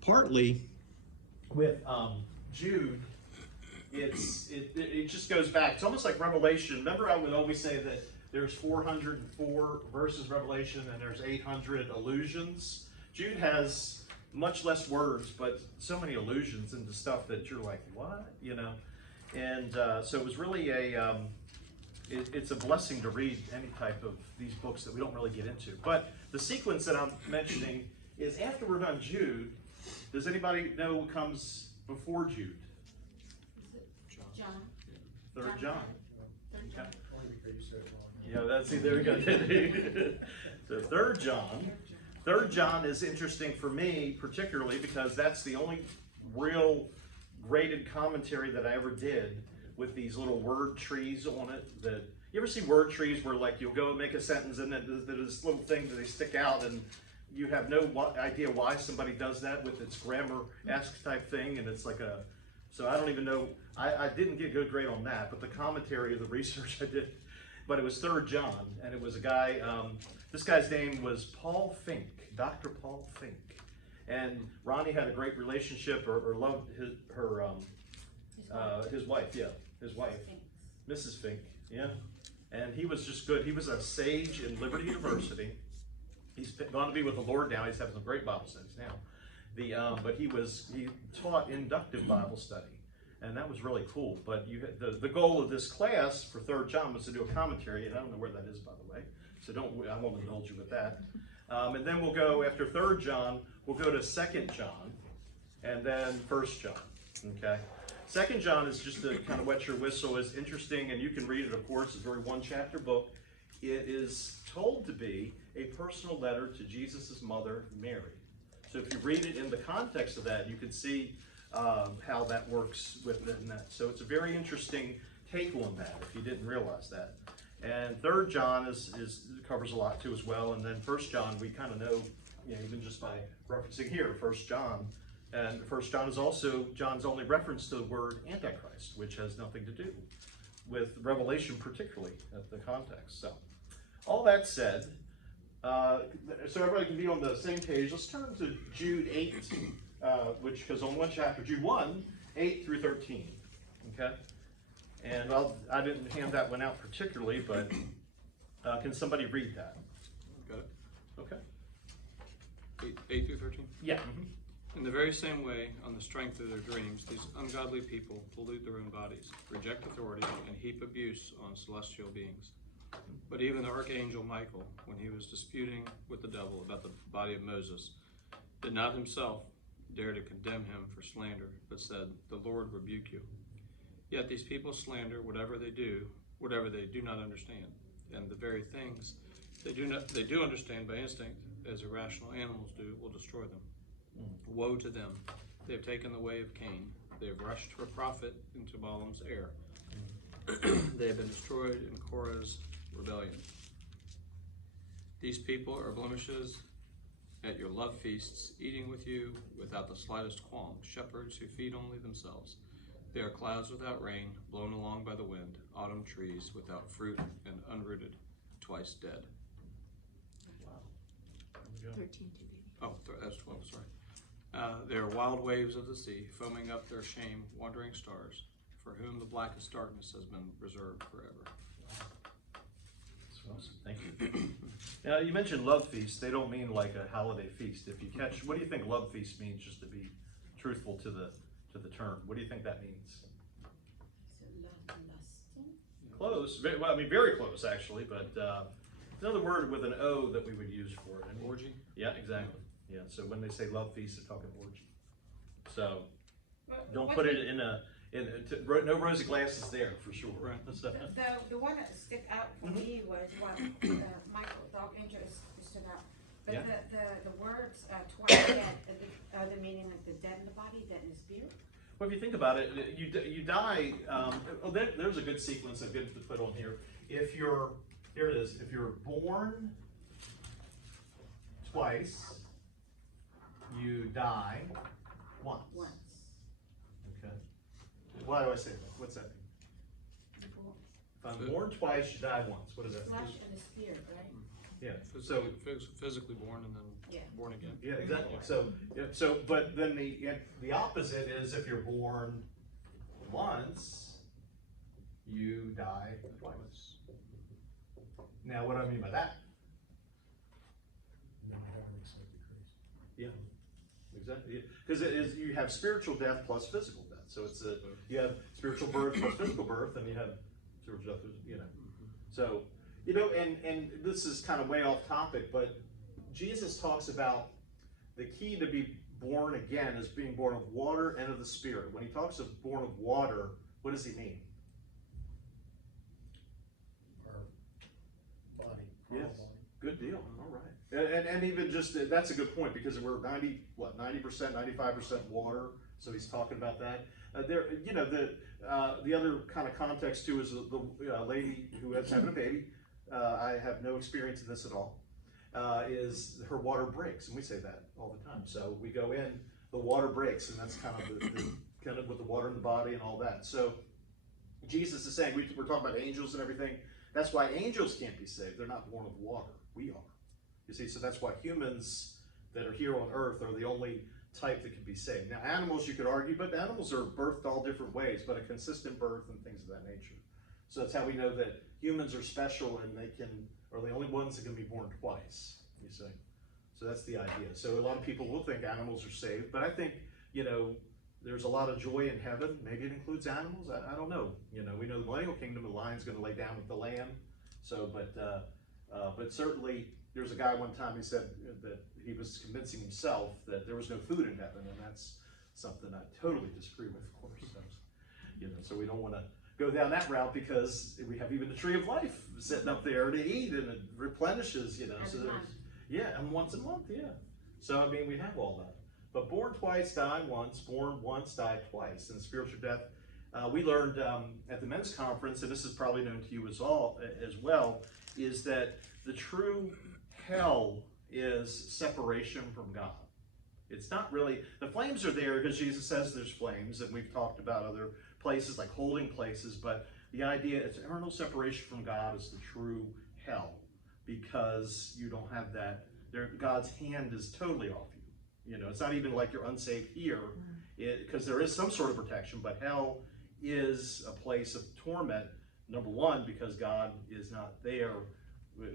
partly with Jude, it just goes back. It's almost like Revelation. Remember, I would always say that there's 404 verses Revelation and there's 800 allusions. Jude has much less words, but so many allusions into stuff that you're like, what? You know? And so it was really it's a blessing to read any type of these books that we don't really get into. But the sequence that I'm mentioning is after we're done Jude, does anybody know what comes before Jude? John. Third John. Third John. Yeah, that's it. There we go. So Third John. Third John is interesting for me, particularly because that's the only real graded commentary that I ever did with these little word trees on it. That you ever see word trees where like you'll go make a sentence and then there's this little thing that they stick out and you have no idea why somebody does that with its grammar-esque type thing, and it's like a. So I don't even know. I didn't get a good grade on that, but the commentary of the research I did. But it was Third John, and it was a guy. This guy's name was Paul Fink, Dr. Paul Fink, and Ronnie had a great relationship or loved his wife, yeah, his wife, Mrs. Fink, yeah, and he was just good. He was a sage in Liberty University. He's gone to be with the Lord now. He's having some great Bible studies now. But he taught inductive Bible study, and that was really cool. But the goal of this class for Third John was to do a commentary, and I don't know where that is, by the way. So I won't indulge you with that. And then we'll go after Third John. We'll go to Second John, and then First John. Okay. Second John is just to kind of wet your whistle. Is interesting, and you can read it. Of course, it's a very one-chapter book. It is told to be a personal letter to Jesus' mother, Mary. So if you read it in the context of that, you can see how that works within that. So it's a very interesting take on that, if you didn't realize that. And Third John covers a lot too as well. And then First John, we kind of know, even just by referencing here, First John. And First John is also John's only reference to the word Antichrist, which has nothing to do with Revelation, particularly at the context. So all that said, so everybody can be on the same page. Let's turn to Jude 8, which goes on one chapter, Jude 1, 8 through 13. Okay? And I didn't hand that one out particularly, but can somebody read that? Got it. Okay. 8 through 13? Yeah. In the very same way, on the strength of their dreams, these ungodly people pollute their own bodies, reject authority, and heap abuse on celestial beings. But even the archangel Michael, when he was disputing with the devil about the body of Moses, did not himself dare to condemn him for slander, but said, "The Lord rebuke you." Yet these people slander whatever they do not understand, and the very things they do understand by instinct, as irrational animals do, will destroy them. Woe to them! They have taken the way of Cain. They have rushed for profit into Balaam's heir. They have been destroyed in Korah's rebellion. These people are blemishes at your love feasts, eating with you without the slightest qualm, shepherds who feed only themselves. They are clouds without rain, blown along by the wind, autumn trees without fruit and unrooted, twice dead. Wow. 13 to be. Oh, that's 12, sorry. They are wild waves of the sea, foaming up their shame, wandering stars, for whom the blackest darkness has been reserved forever. That's awesome. Thank you. Now, you mentioned love feast. They don't mean like a holiday feast. If you catch, what do you think love feast means, just to be truthful to the term? What do you think that means? Lusting? Close. Well, I mean, very close, actually, but another word with an O that we would use for it. I mean, Orgy? Yeah, exactly. Yeah, so when they say love feast, they're talking orgy. So don't put it no rosy glasses there, for sure. Right. So, The one that stick out for me was what Michael, the angel stood out. But Yeah. the words twice dead, the meaning like the dead in the body, dead in the spirit. well, if you think about it, you die. There's a good sequence of good to put on here. Here it is. If you're born twice, you die once. Okay. Why do I say that? What's that mean? If I'm born twice, you die once. What does that mean? Flesh and the spirit, right? Yeah. Physically born and then Yeah. born again. Yeah, exactly. But then the opposite is if you're born once, you die twice. Now, what do I mean by that? Yeah, exactly. Because it is, you have spiritual death plus physical death. So you have spiritual birth plus physical birth, and you have spiritual death, So, and this is kind of way off topic, but Jesus talks about the key to be born again is being born of water and of the Spirit. When he talks of born of water, what does he mean? Our body. Yes. Body. Good deal. All right. And even just, that's a good point, because we're 90%, 95% water. So he's talking about that. The other kind of context too is the lady who is having a baby. I have no experience in this at all. Is her water breaks, and we say that all the time. So we go in, the water breaks, and that's kind of with the water in the body and all that. So Jesus is saying, we're talking about angels and everything. That's why angels can't be saved. They're not born of water. We are. You see, so that's why humans that are here on earth are the only type that can be saved. Now, animals, you could argue, but animals are birthed all different ways, but a consistent birth and things of that nature. So that's how we know that humans are special and are the only ones that can be born twice, you see. So that's the idea. So a lot of people will think animals are saved, but I think, there's a lot of joy in heaven. Maybe it includes animals. I don't know. We know the millennial kingdom, the lion's going to lay down with the lamb. So, but certainly there's a guy one time, he said that he was convincing himself that there was no food in heaven, and that's something I totally disagree with, of course. So we don't want to go down that route, because we have even the tree of life sitting up there to eat, and it replenishes, So and once a month, yeah. So I mean, we have all that. But born twice, die once. Born once, die twice. And spiritual death, we learned at the men's conference, and this is probably known to you as well, is that the true hell is separation from God. It's not really, the flames are there because Jesus says there's flames, and we've talked about other places like holding places, but the idea is eternal separation from God is the true hell, because you don't have that. God's hand is totally off you. It's not even like you're unsaved here, because there is some sort of protection, but hell is a place of torment, number one, because God is not there.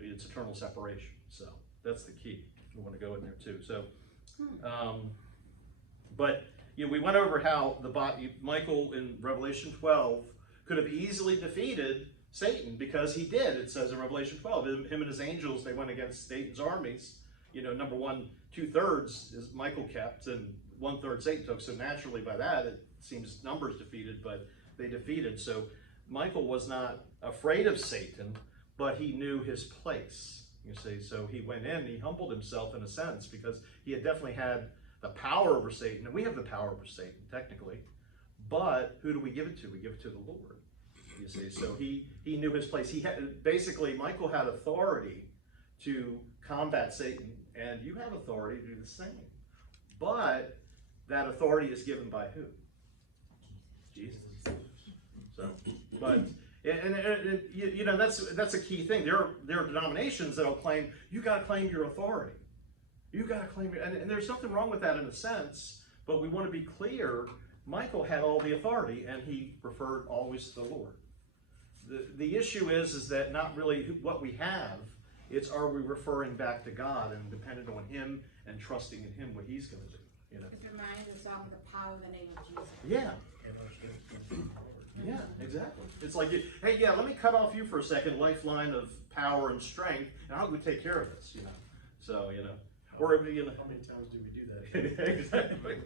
It's eternal separation. So that's the key. We want to go in there too. So, we went over how Michael in Revelation 12 could have easily defeated Satan, because he did. It says in Revelation 12, him and his angels, they went against Satan's armies. Number one, 2/3 is Michael kept, and 1/3 Satan took. So naturally, by that, it seems numbers defeated, but they defeated. So Michael was not afraid of Satan, but he knew his place. You see, so he went in, he humbled himself in a sense, because he had definitely had the power over Satan, and we have the power over Satan technically. But who do we give it to? We give it to the Lord. You see, so he knew his place. Michael had authority to combat Satan, and you have authority to do the same. But that authority is given by who? Jesus. So, but that's a key thing. There are denominations that'll claim you got to claim your authority. You got to claim and there's nothing wrong with that in a sense. But we want to be clear. Michael had all the authority, and he referred always to the Lord. The issue is that not really what we have. It's, are we referring back to God and dependent on Him and trusting in Him what He's going to do? It reminds us of the power of the name of Jesus. Yeah. Yeah, exactly. It's like, hey, let me cut off you for a second, lifeline of power and strength, and I'll go take care of this. So or how many times do we do that? Exactly.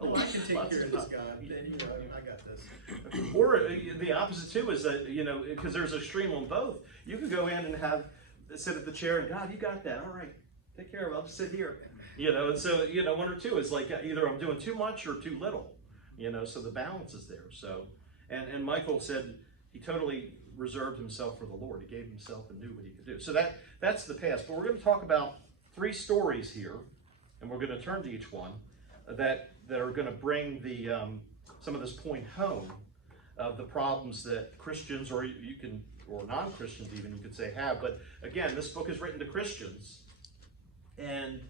I can take care of this, God. I got this. Or the opposite too is that because there's an extreme on both. You could go in and sit at the chair and, God, you got that. All right, take care of it. I'll just sit here. And so one or two is like either I'm doing too much or too little. So the balance is there. So and Michael said he totally reserved himself for the Lord. He gave himself and knew what he could do. So that's the past. But we're going to talk about 3 stories here, and we're going to turn to each one that are going to bring some of this point home of the problems that Christians, or you can or non-Christians even, you could say, have. But again, this book is written to Christians, and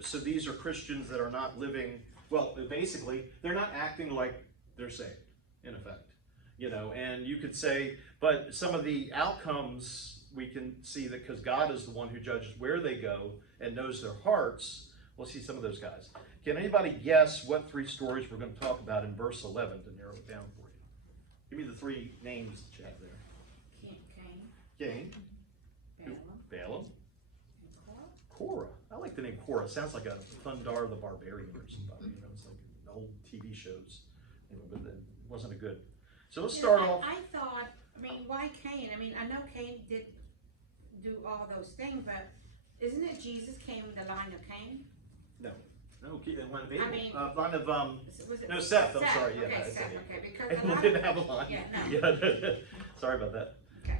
so these are Christians that are not living, well, basically, they're not acting like they're saved, in effect. And you could say, but some of the outcomes we can see that because God is the one who judges where they go and knows their hearts. We'll see some of those guys. Can anybody guess what 3 stories we're going to talk about in verse 11 to narrow it down for you? Give me the 3 names that you have there. Cain. Balaam. And Korah. I like the name Korah. Sounds like a Thundar the Barbarian or somebody. It's like old TV shows. But it wasn't a good. So let's start off. I thought, why Cain? I know Cain did do all those things, but isn't it Jesus came in the line of Cain? No, line of Abel. I mean, line of was it no, Seth. I'm sorry. Okay, Yeah, Seth. Okay, because Abel didn't have a line. Yeah, no. Sorry about that. Okay.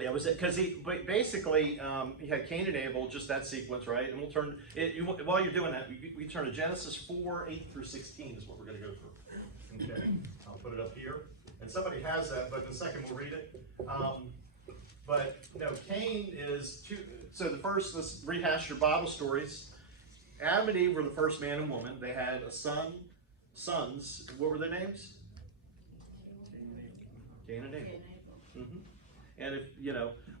Yeah, was it because basically he had Cain and Abel, just that sequence, right? And we'll turn while you're doing that, we turn to Genesis 4:8 through 16 is what we're going to go through. Okay, I'll put it up here, and somebody has that, but in a second we'll read it. But no, Cain is two. So the first, let's rehash your Bible stories. Adam and Eve were the first man and woman. They had a sons. What were their names? Cain and Abel. Mm-hmm. And if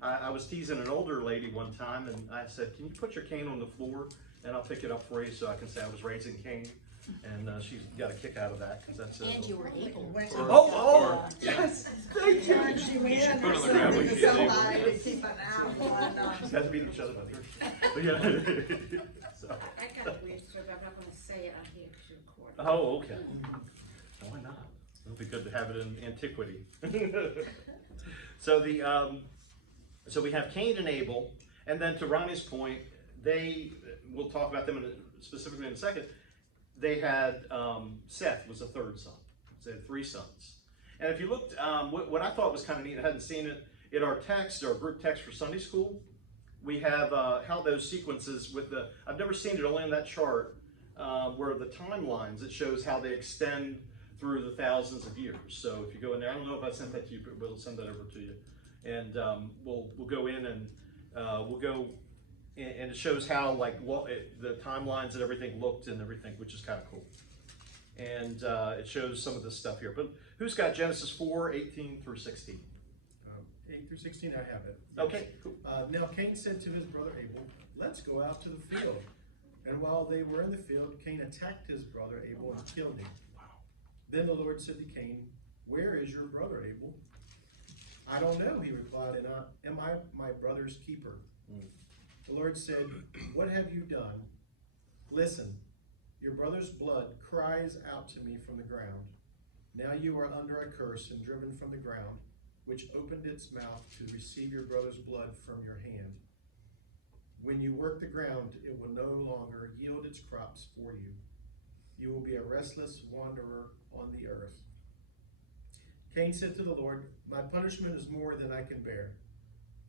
I was teasing an older lady one time, and I said, "Can you put your cane on the floor, and I'll pick it up for you, so I can say I was raising Cain." And she's got a kick out of that because that's. And you were able. Yes. Thank you. She We should put on the ground like she's able. somebody to keep an eye on. Just had to beat each other by 3. But yeah. So. I got a weird story, but I'm not going to say it on here because you record. Oh, okay. No, why not? It'll be good to have it in antiquity. So so we have Cain and Abel, and then to Ronnie's point, we'll talk about them specifically in a second. They had Seth was a third son. So they had 3 sons. And if you looked, what I thought was kind of neat, I hadn't seen it in our text, our group text for Sunday school. We have how those sequences I've never seen it, only in that chart, where the timelines, it shows how they extend through the thousands of years. So if you go in there, I don't know if I sent that to you, but we'll send that over to you. And we'll go in and we'll go, and it shows how the timelines and everything looked and everything, which is kind of cool. And it shows some of this stuff here. But who's got Genesis 4:18 through 16? 8 through 16, I have it. Okay, cool. Now Cain said to his brother Abel, "Let's go out to the field." And while they were in the field, Cain attacked his brother Abel and killed him. Then the Lord said to Cain, "Where is your brother Abel?" "I don't know," he replied, "and am I my brother's keeper?" The Lord said, "What have you done? Listen, your brother's blood cries out to me from the ground. Now you are under a curse and driven from the ground, which opened its mouth to receive your brother's blood from your hand. When you work the ground, it will no longer yield its crops for you. You will be a restless wanderer on the earth." Cain said to the Lord, "My punishment is more than I can bear.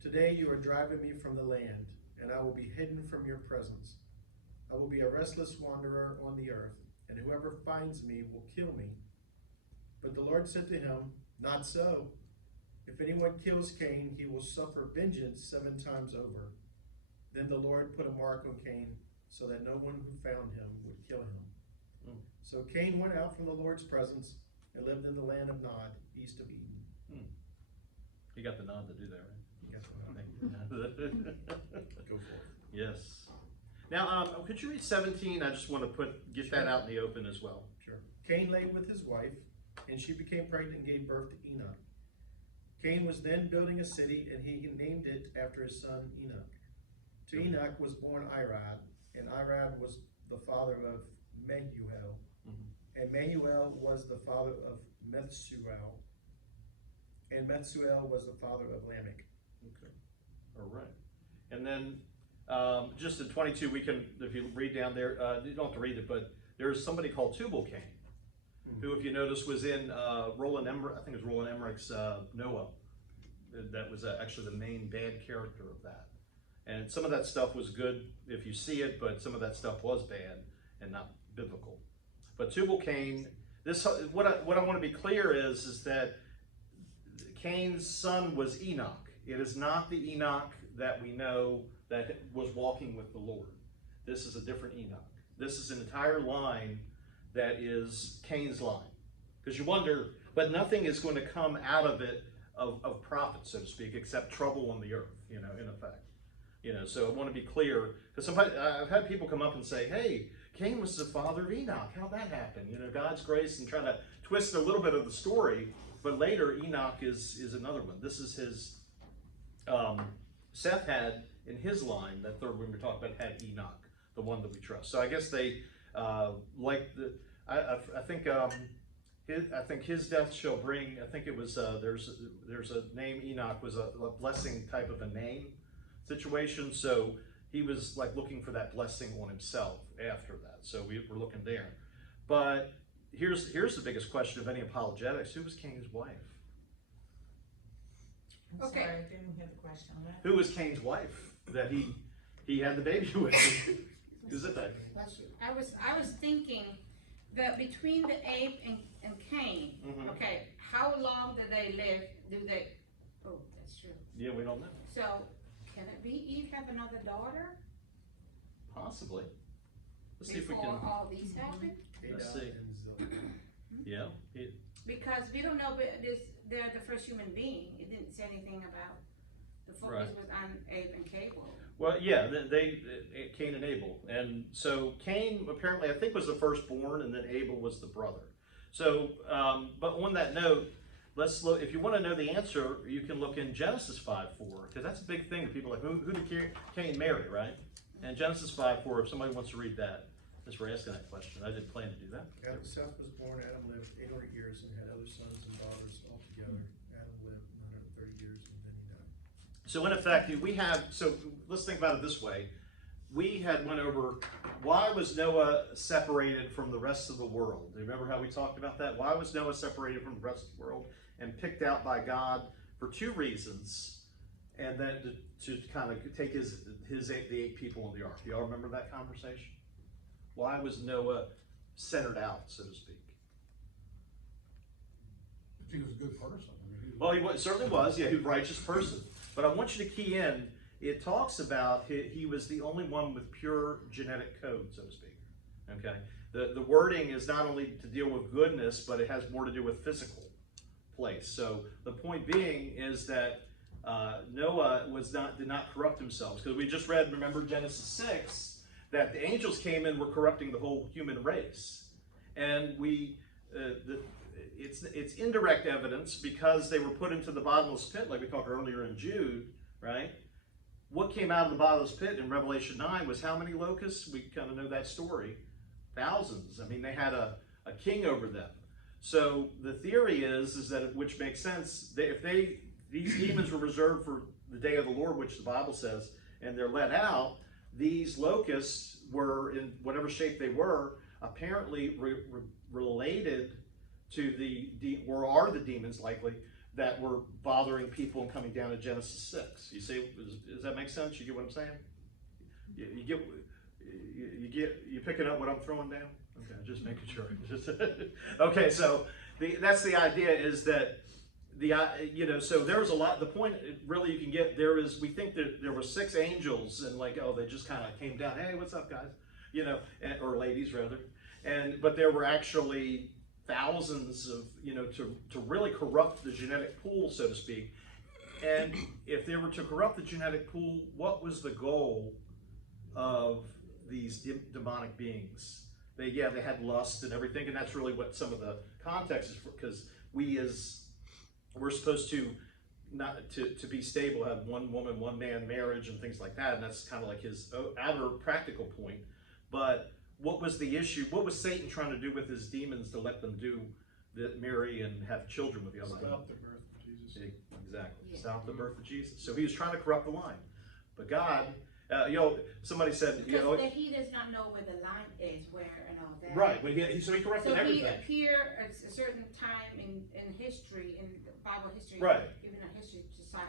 Today you are driving me from the land, and I will be hidden from your presence. I will be a restless wanderer on the earth, and whoever finds me will kill me." But the Lord said to him, "Not so. If anyone kills Cain, he will suffer vengeance 7 times over." Then the Lord put a mark on Cain, so that no one who found him would kill him. So Cain went out from the Lord's presence and lived in the land of Nod, east of Eden. You got the nod to do that, right? You got the nod. Go for it. Yes. Now, could you read 17? I just want to get that out in the open as well. Sure. Cain lay with his wife, and she became pregnant and gave birth to Enoch. Cain was then building a city, and he named it after his son Enoch. To Enoch was born Irad, and Irad was the father of Mehuel, and Mehuel was the father of Methuel, and Methuel was the father of Lamech. Okay. All right. And then just in 22, we can, if you read down there, you don't have to read it, but there's somebody called Tubal-Cain, who, if you notice, was in Roland Emmerich, I think it was Roland Emmerich's Noah. That was actually the main bad character of that. And some of that stuff was good if you see it, but some of that stuff was bad and not biblical. But Tubal-Cain, what I want to be clear is that Cain's son was Enoch. It is not the Enoch that we know that was walking with the Lord. This is a different Enoch. This is an entire line that is Cain's line. Because you wonder, but nothing is going to come out of it of profit, so to speak, except trouble on the earth, in effect. So I want to be clear, because I've had people come up and say, hey, Cain was the father of Enoch. How'd that happen? God's grace, and try to twist a little bit of the story, but later Enoch is another one. This is his, Seth had in his line, that third one we talked about, had Enoch, the one that we trust. So I guess they, I think his death shall bring, I think it was, there's a name, Enoch was a blessing type of a name situation. So he was like looking for that blessing on himself after that. So we're looking there. But here's the biggest question of any apologetics. Who was Cain's wife? I'm Okay. sorry, I didn't hear the question on that. Who was Cain's wife that he had the baby with? Who's it that? I was thinking that between the ape and Cain, Mhm. okay, how long did they live? Oh, that's true. Yeah, we don't know. So, can it be Eve have another daughter Possibly. Let's see if we before can. all these happened? Let's Ada see. and Zillah. Yeah. Because we don't know, but they're the first human being. It didn't say anything about, the focus Right. was on Abe and Cable. Well, yeah, Cain and Abel. And so Cain apparently, I think, was the firstborn, and then Abel was the brother. So, but on that note, let's look, if you want to know the answer, you can look in Genesis 5:4, because that's a big thing that people are like, who did Cain marry, right? And Genesis 5:4, if somebody wants to read that, since we're asking that question, I didn't plan to do that. After Seth was born, Adam lived 800 years and had other sons and daughters altogether. Adam lived 130 years and then he died. So in effect, so let's think about it this way. We had went over, why was Noah separated from the rest of the world? Do you remember how we talked about that? Why was Noah separated from the rest of the world and picked out by God for two reasons, and then to kind of take the 8 people on the ark? Do y'all remember that conversation? Why was Noah centered out, so to speak? He was a good person. Well, he certainly was. Yeah, he was a righteous person. But I want you to key in, it talks about he was the only one with pure genetic code, so to speak. Okay? The wording is not only to deal with goodness, but it has more to do with physical place. So the point being is that Noah did not corrupt themselves. Because we just read, remember Genesis 6, that the angels came in, were corrupting the whole human race. And it's indirect evidence because they were put into the bottomless pit, like we talked earlier in Jude, right? What came out of the bottomless pit in Revelation 9 was how many locusts? We kind of know that story. Thousands. I mean, they had a king over them. So the theory is that, which makes sense, these demons were reserved for the day of the Lord, which the Bible says, and they're let out, these locusts were, in whatever shape they were, apparently related to are the demons likely that were bothering people and coming down to Genesis 6. You see, does that make sense? You get what I'm saying? You picking up what I'm throwing down? Okay, just making sure. Okay, so that's the idea, is that so there was a lot. The point really you can get there is, we think that there were 6 angels, and they just kind of came down. Hey, what's up, guys? Or ladies rather. But there were actually thousands of, to really corrupt the genetic pool, so to speak. And if they were to corrupt the genetic pool, what was the goal of these demonic beings? They had lust and everything, and that's really what some of the context is for, because we're supposed to to be stable, have one woman, one man marriage and things like that, and that's kind of like his outer practical point. But what was the issue? What was Satan trying to do with his demons to let them marry and have children with the other women? Stop the birth of Jesus. Exactly. Yeah. Stop the birth of Jesus. So he was trying to corrupt the line. But God, somebody said, Because he does not know where the line is, where and all that. right. But so he corrupted So he everything. appeared at a certain time in history, in Bible history, Right. even a history to try.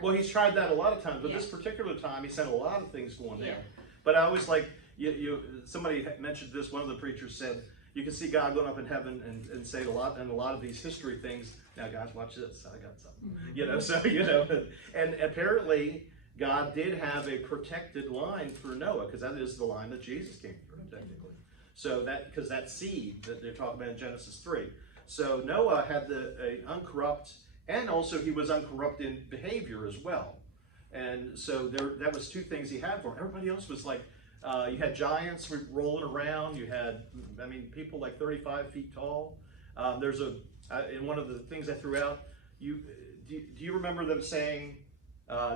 Well, he's tried that a lot of times, but Yeah. this particular time, he said a lot of things going there. Yeah. But I always like, Somebody mentioned this. One of the preachers said you can see God going up in heaven and say a lot of these history things. Now, guys, watch this. I got something. So and apparently God did have a protected line for Noah, because that is the line that Jesus came through, technically. So because that seed that they're talking about in Genesis 3. So Noah had the uncorrupt, and also he was uncorrupt in behavior as well. And so that was two things he had for him. Everybody else was like, you had giants rolling around. You had, people like 35 feet tall. In one of the things I threw out, do you remember them saying,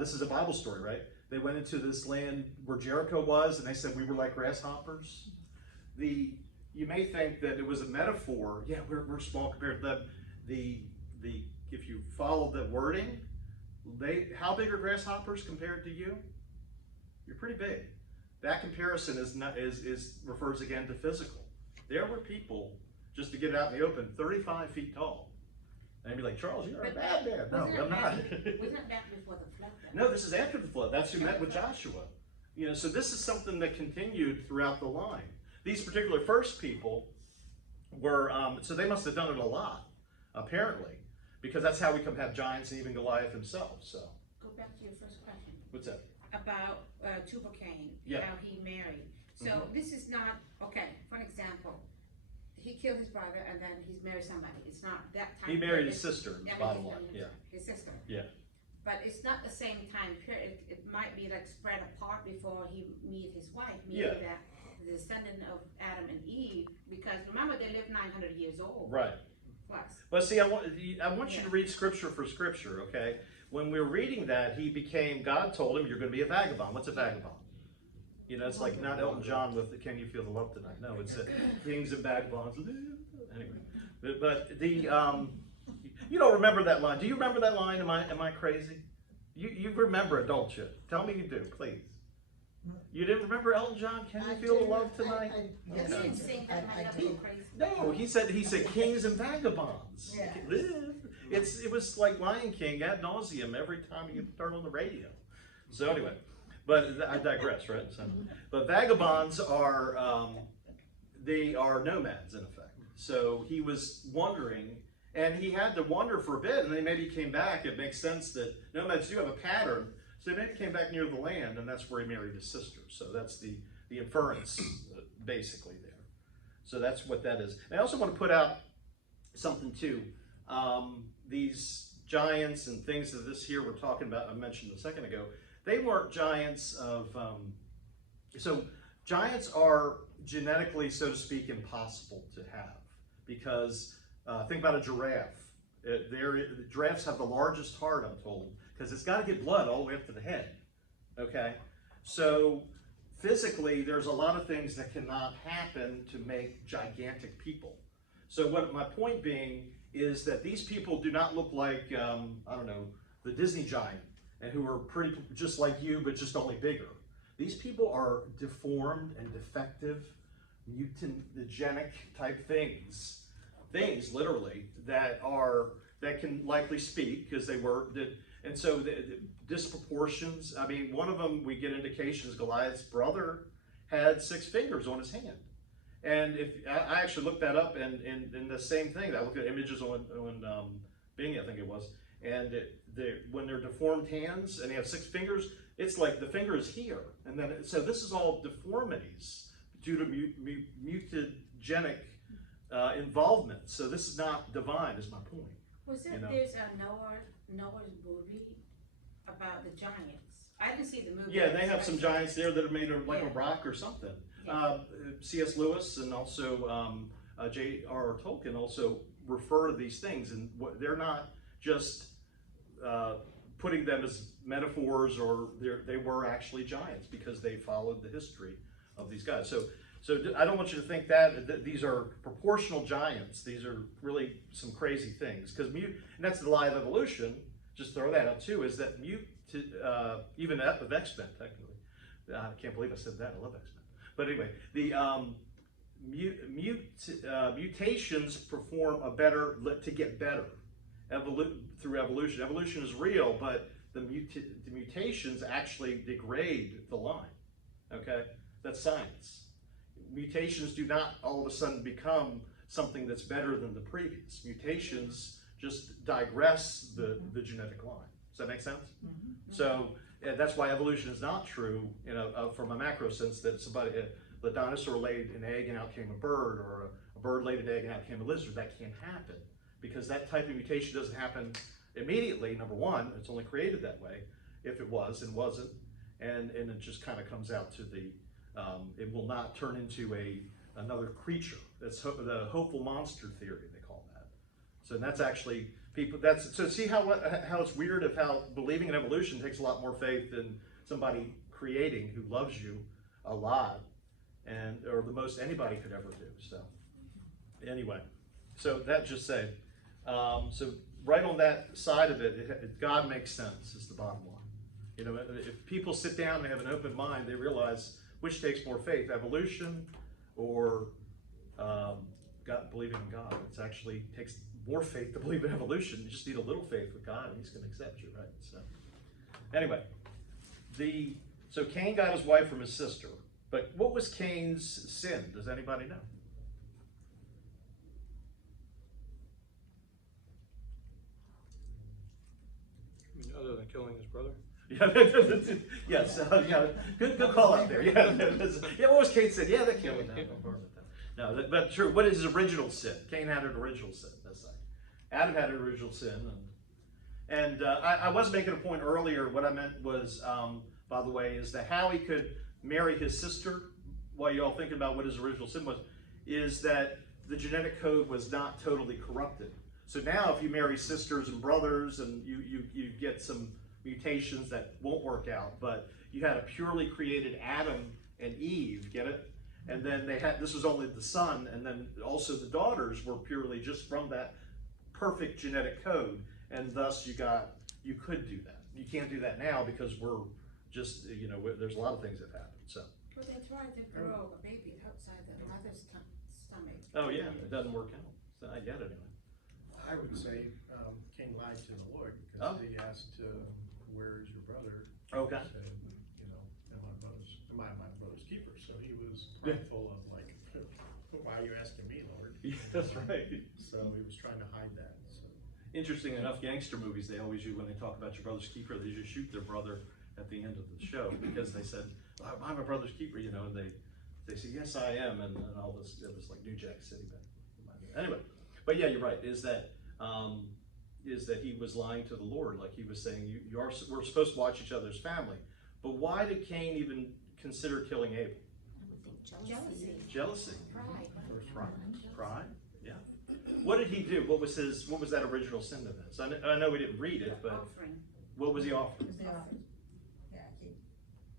this is a Bible story, right? They went into this land where Jericho was, and they said we were like grasshoppers. You may think that it was a metaphor. Yeah, we're small compared to them. If you follow the wording, how big are grasshoppers compared to you? You're pretty big. That comparison refers again to physical. There were people, just to get it out in the open, 35 feet tall. And you'd be like, Charles, you're a bad man. No, I'm not. Wasn't that before the flood? No, this is after the flood. That's who met with Joshua. So this is something that continued throughout the line. These particular first people were, so they must have done it a lot, apparently, because that's how we come have giants and even Goliath himself. So Go back to your first question. what's that? About Tubal Cain, Yeah. how he married. So this is not, okay, for an example, he killed his brother and then he's married somebody. It's not that time He married period. his sister, Yeah, bottom but line. Yeah. his sister. Yeah. But it's not the same time period. It might be like spread apart before he meet his wife. Maybe Yeah. that the descendant of Adam and Eve, because remember they lived 900 years old. Right. Plus. But see, I want you to read scripture for scripture, okay? When we're reading that, God told him, you're going to be a vagabond. What's a vagabond? It's like not Elton John with the Can You Feel the Love Tonight? No, it's Kings and Vagabonds. Anyway, but you don't remember that line. Do you remember that line? Am I crazy? You remember it, don't you? Tell me you do, please. You didn't remember Elton John? Can You Feel the Love Tonight? He didn't sing that might have been crazy. No, he said Kings and Vagabonds. Yeah. Live. It was like Lion King ad nauseum every time you turn on the radio. So anyway, but I digress, right? So, but vagabonds are they are nomads in effect. So he was wandering, and he had to wander for a bit, and then maybe he came back. It makes sense that nomads do have a pattern. So he maybe came back near the land, and that's where he married his sister. So that's the inference, basically, there. So that's what that is. And I also want to put out something, too. These giants and things that this here we're talking about, I mentioned a second ago, they weren't giants of... so giants are genetically, so to speak, impossible to have. Because think about a giraffe. Giraffes have the largest heart, I'm told, because it's got to get blood all the way up to the head, okay? So physically, there's a lot of things that cannot happen to make gigantic people. So what my point being is that these people do not look like, I don't know, the Disney giant, and who are pretty just like you, but just only bigger. These people are deformed and defective, mutagenic type things literally, that can likely speak, because they were, and so the disproportions, one of them, we get indications, Goliath's brother had 6 fingers on his hand. And if I actually looked that up, and in the same thing, I looked at images on Bing, I think it was, and when they're deformed hands and they have 6 fingers, it's like the finger is here, and then so this is all deformities due to mutagenic involvement. So this is not divine, is my point. Was it there's a Noah's movie about the giants? I didn't see the movie. Yeah, they have some giants there that are made of like a rock or something. Yeah. C.S. Lewis and also J.R.R. Tolkien also refer to these things, and they're not just putting them as metaphors, or they were actually giants because they followed the history of these guys. So I don't want you to think that these are proportional giants. These are really some crazy things, because and that's the lie of evolution. Just throw that out too. Is that even of X-Men technically? I can't believe I said that. I love X-Men. But anyway, the mutations perform to get better through evolution. Evolution is real, but the mutations actually degrade the line. Okay, That's science. Mutations do not all of a sudden become something that's better than the previous. Mutations just digress the genetic line. Does that make sense? So that's why evolution is not true from a macro sense, that the dinosaur laid an egg and out came a bird, or a bird laid an egg and out came a lizard. That can't happen, because that type of mutation doesn't happen immediately. Number one, it's only created that way, if it was and wasn't, and it just kind of comes out to the, it will not turn into another creature. That's the hopeful monster theory, they call that. So that's actually people. So see how it's weird of how believing in evolution takes a lot more faith than somebody creating who loves you a lot, or the most anybody could ever do. So anyway, so that just say, so right on that side of it, God makes sense is the bottom line. You know, if people sit down and have an open mind, they realize which takes more faith, evolution or God, believing in God. It actually takes more faith to believe in evolution. You just need a little faith with God, and He's going to accept you, right? So anyway, so Cain got his wife from his sister. But what was Cain's sin? Does anybody know? I mean, other than killing his brother? Yes, yeah, good call out there. Yeah, what was Cain's sin? Yeah, that killing. No, but true. What is his original sin? Cain had an original sin. That's like Adam had an original sin, and I was making a point earlier. What I meant was, by the way, is that how he could marry his sister, while you all thinking about what his original sin was, is that the genetic code was not totally corrupted. So now if you marry sisters and brothers, and you get some mutations that won't work out, but you had a purely created Adam and Eve, get it? And then this was only the son, and then also the daughters were purely just from that perfect genetic code, and thus you could do that. You can't do that now because we're just, there's a lot of things that happen, so. Well, they tried to grow a baby outside the mother's stomach. Oh yeah, it doesn't work out. So I get it anyway. I would say Cain lied to the Lord, because he asked, "Where is your brother?" Okay. He said, am I my brother's keeper? So he was prideful of like, why are you asking me, Lord? Yeah, that's right. So he was trying to hide that. So. Interesting enough, gangster movies, they always use, when they talk about your brother's keeper, they just shoot their brother at the end of the show, because they said, I'm a brother's keeper, and they say, yes, I am, and all this, it was like New Jack City back then. Anyway, but yeah, you're right, is that he was lying to the Lord, like he was saying, we're supposed to watch each other's family. But why did Cain even consider killing Abel? Jealousy. Pride. Yeah. What did he do? What was that original sin of his? I know we didn't read it, but Offering. what was he offering? Yeah, he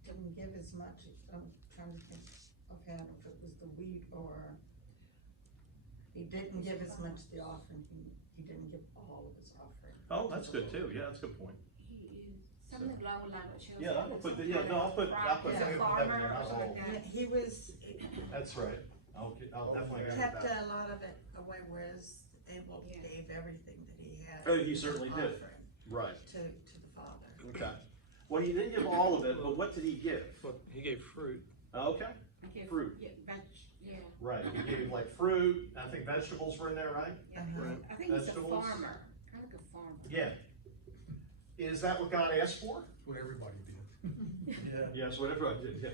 didn't give as much. I'm trying to think offhand if it was the wheat, or he didn't give as much the offering. He didn't give all of his offering. Oh, that's good too. Yeah, that's a good point. Something along what Chelsea. Yeah, I'll put Yeah. Farmer or something like that. He was That's right. I'll definitely kept a lot of it away, whereas Abel gave everything that he had. Oh, he certainly did. offering Right. to the Father. Okay. Well, he didn't give all of it, but what did he give? Well, he gave fruit. Okay. Okay, Fruit. Yeah. Right. He gave like fruit. I think vegetables were in there, right? Yeah. Right. I think he's a Vegetables. farmer, kind of like a farmer. Yeah. Is that what God asked for? What everybody did. Yeah. Yes, whatever I did, yeah.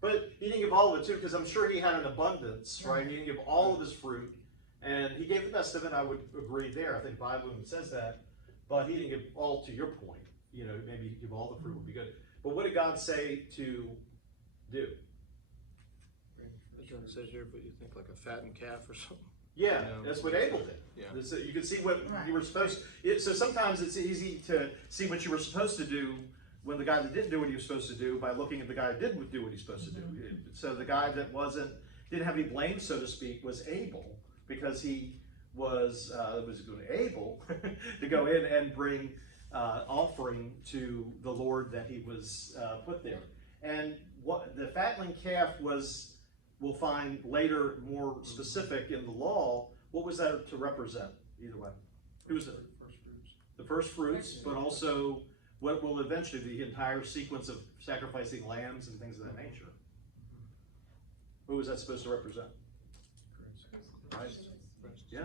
But he didn't give all of it too, because I'm sure he had an abundance, right? He didn't give all of his fruit, and he gave the best of it. I would agree there. I think the Bible even says that, but he didn't give all, to your point. Maybe give all the fruit would be good. But what did God say to do? It doesn't say here, but you think like a fattened calf or something. Yeah, that's what Abel did. Yeah. So you can see what you were supposed to. So sometimes it's easy to see what you were supposed to do when the guy that didn't do what he was supposed to do by looking at the guy that did do what he's supposed to do. So the guy that didn't have any blame, so to speak, was Abel, because he was able to go in and bring offering to the Lord that he was put there. And what the fatling calf was, we'll find later more specific in the law. What was that to represent? Either way, who was it? First fruits. The first fruits, but also what will eventually be the entire sequence of sacrificing lambs and things of that nature. Who was that supposed to represent? Christ. Yeah.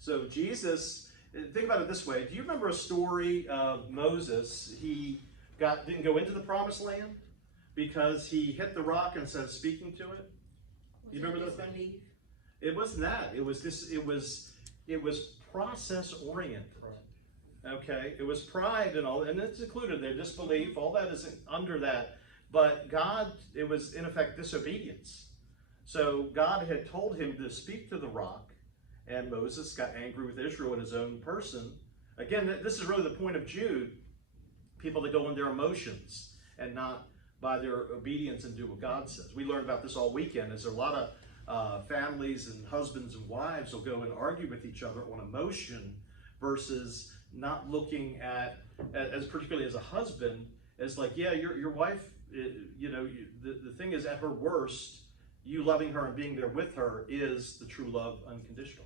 So Jesus, think about it this way. Do you remember a story of Moses? He didn't go into the promised land because he hit the rock instead of speaking to it. You remember that thing? It wasn't that. It was this. It was process oriented. Okay. It was pride and all, and it's included there. Disbelief. All that is under that. But God, it was in effect disobedience. So God had told him to speak to the rock, and Moses got angry with Israel in his own person. Again, this is really the point of Jude. People that go in their emotions and not by their obedience and do what God says. We learned about this all weekend. As a lot of families and husbands and wives will go and argue with each other on emotion versus not looking at, as particularly as a husband, as like, yeah, your wife, the thing is at her worst, you loving her and being there with her is the true love unconditional.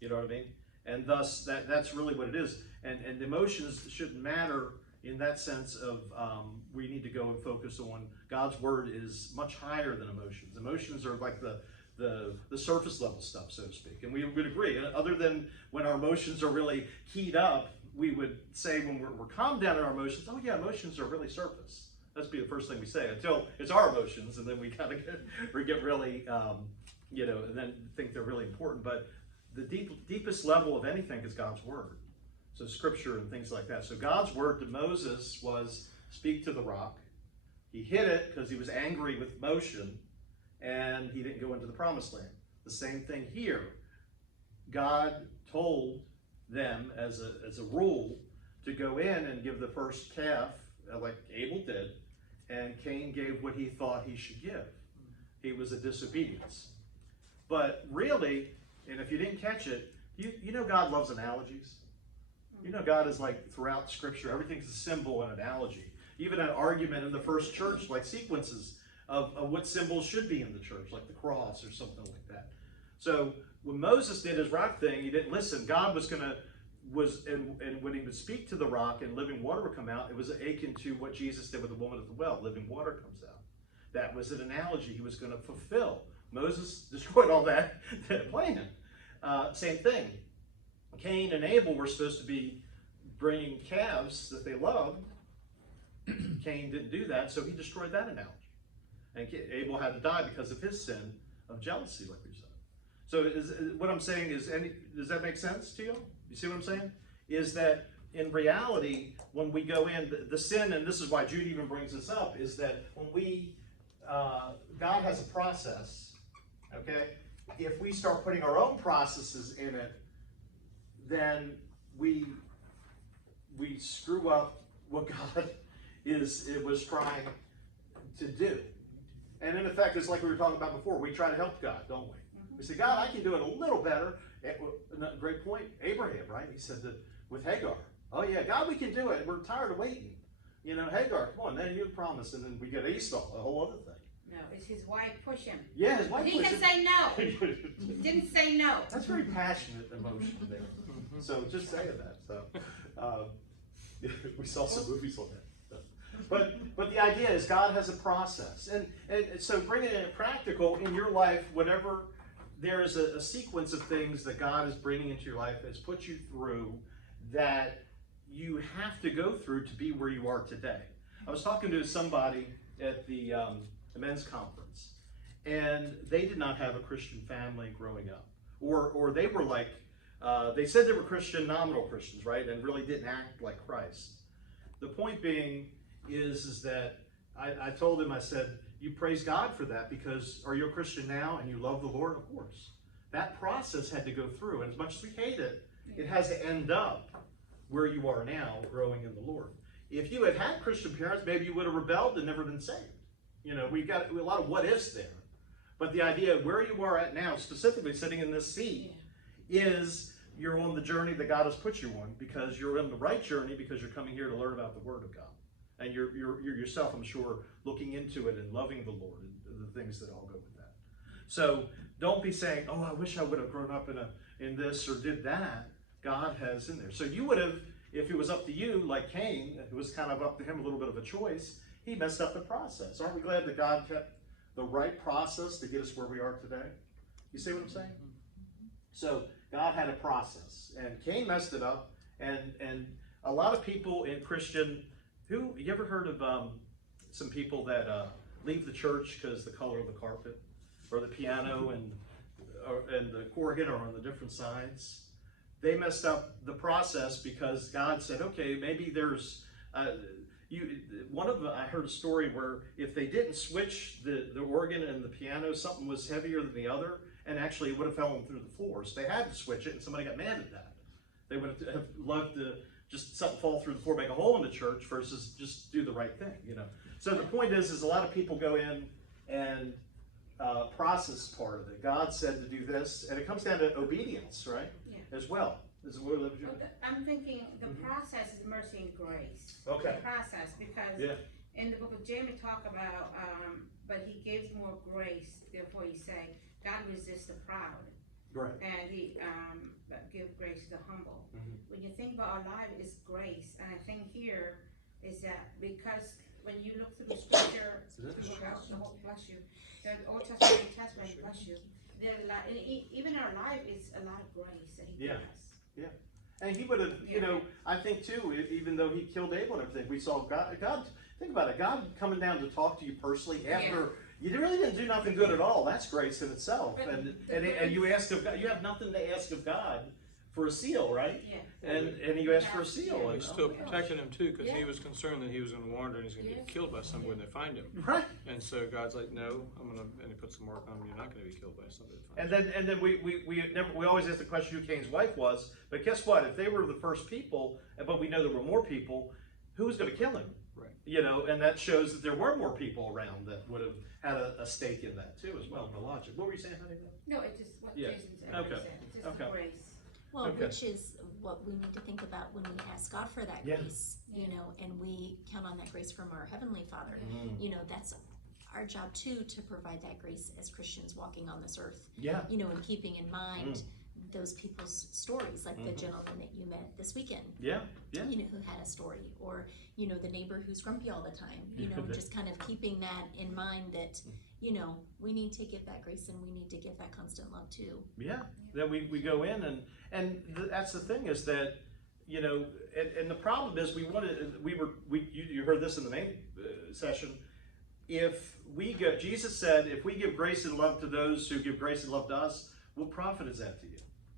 You know what I mean? And thus, that's really what it is. And emotions shouldn't matter in that sense of we need to go and focus on God's word is much higher than emotions. Emotions are like the surface level stuff, so to speak. And we would agree. Other than when our emotions are really heat up, we would say when we're calmed down in our emotions, oh yeah, emotions are really surface. That's be the first thing we say until it's our emotions, and then we kind of get really, and then think they're really important. But the deepest level of anything is God's word. So scripture and things like that. So God's word to Moses was speak to the rock. He hit it because he was angry with motion, and he didn't go into the promised land. The same thing here. God told them as a rule to go in and give the first calf, like Abel did, and Cain gave what he thought he should give. He was a disobedience. But really, and if you didn't catch it, you know God loves analogies. You know God is like throughout Scripture, everything's a symbol and analogy. Even an argument in the first church, like sequences of what symbols should be in the church, like the cross or something like that. So when Moses did his rock thing, he didn't listen. God and when he would speak to the rock and living water would come out, it was akin to what Jesus did with the woman at the well. Living water comes out. That was an analogy he was going to fulfill. Moses destroyed all that plan. Same thing. Cain and Abel were supposed to be bringing calves that they loved. Cain didn't do that, so he destroyed that analogy. And Abel had to die because of his sin of jealousy, like we said. So what I'm saying is, does that make sense to you? You see what I'm saying? Is that in reality, when we go in, the sin, and this is why Jude even brings this up, is that when God has a process, okay? If we start putting our own processes in it, then we screw up what God was trying to do. And in effect, it's like we were talking about before. We try to help God, don't we? We say, God, I can do it a little better. Great point. Abraham, right? He said that with Hagar. Oh yeah, God, we can do it. We're tired of waiting. Hagar, come on, man, you promised. And then we get Esau, a whole other thing. No, it's his wife push him. Yeah, his wife he pushed can him. say no. He didn't say no. That's very passionate emotion there. So just saying that. So we saw some movies on that. But the idea is God has a process. And so bringing it practical in your life, whenever there is a sequence of things that God is bringing into your life, has put you through, that you have to go through to be where you are today. I was talking to somebody at the men's conference, and they did not have a Christian family growing up. Or they were like, they said they were Christian, nominal Christians, right? And really didn't act like Christ. The point being is that I told him, I said, you praise God for that because are you a Christian now and you love the Lord? Of course. That process had to go through, and as much as we hate it, it has to end up where you are now, growing in the Lord. If you had Christian parents, maybe you would have rebelled and never been saved. We've got a lot of what ifs there. But the idea of where you are at now, specifically sitting in this seat, is you're on the journey that God has put you on, because you're on the right journey, because you're coming here to learn about the Word of God. And you're yourself, I'm sure, looking into it and loving the Lord and the things that all go with that. So don't be saying, oh, I wish I would have grown up in this or did that. God has in there. So you would have, if it was up to you, like Cain, it was kind of up to him, a little bit of a choice, he messed up the process. Aren't we glad that God kept the right process to get us where we are today. You see what I'm saying? So God had a process, and Cain messed it up, and a lot of people in Christian, you ever heard of some people that leave the church because the color of the carpet, or the piano and the organ are on the different sides? They messed up the process because God said, okay, maybe there's I heard a story where if they didn't switch the organ and the piano, something was heavier than the other, and actually it would have fallen through the floor. So they had to switch it, and somebody got mad at that. They would have loved to just something fall through the floor, make a hole in the church, versus just do the right thing, you know. So the point is a lot of people go in and process part of it. God said to do this, and it comes down to obedience, right? Yeah. As well. I'm thinking the process is mercy and grace. Okay. The process, because in the book of James talk about, but he gives more grace. Therefore, he say, God resists the proud, Right. and he but give grace to the humble. When you think about our life, it's grace, and I think here is that because when you look through the scripture, bless you, the Old Testament, New Testament, bless you. Even our life is a lot of grace that he gives us. Yeah. And he would have, you know, I think too, even though he killed Abel and everything, we saw God, think about it, God coming down to talk to you personally after you really didn't do nothing good at all. That's grace in itself. And you ask of God, you have nothing to ask of God for a seal, right? Yeah. And you ask for a seal. He still protected him too, because he was concerned that he was going to wander and he's going to get killed by somebody when they find him. Right. And so God's like, no, and he puts the mark on him. You're not going to be killed by somebody that finds And then we always ask the question who Cain's wife was, but guess what? If they were the first people, but we know there were more people, who was going to kill him? Right. You know, and that shows that there were more people around that would have had a stake in that too, as well. The logic. What were you saying, honey? No, it's just what Jason said. Okay. It's just the grace. Well, which is what we need to think about when we ask God for that grace, you know, and we count on that grace from our Heavenly Father. You know, that's our job too, to provide that grace as Christians walking on this earth. Yeah. You know, and keeping in mind those people's stories, like the gentleman that you met this weekend. Yeah. Yeah. You know, who had a story, or, you know, the neighbor who's grumpy all the time, you know, just kind of keeping that in mind that, you know, we need to give that grace and we need to give that constant love too. Yeah. Then we go in and that's the thing is that, you know, and the problem is you heard this in the main session. If we go, Jesus said, if we give grace and love to those who give grace and love to us, what profit is that to you?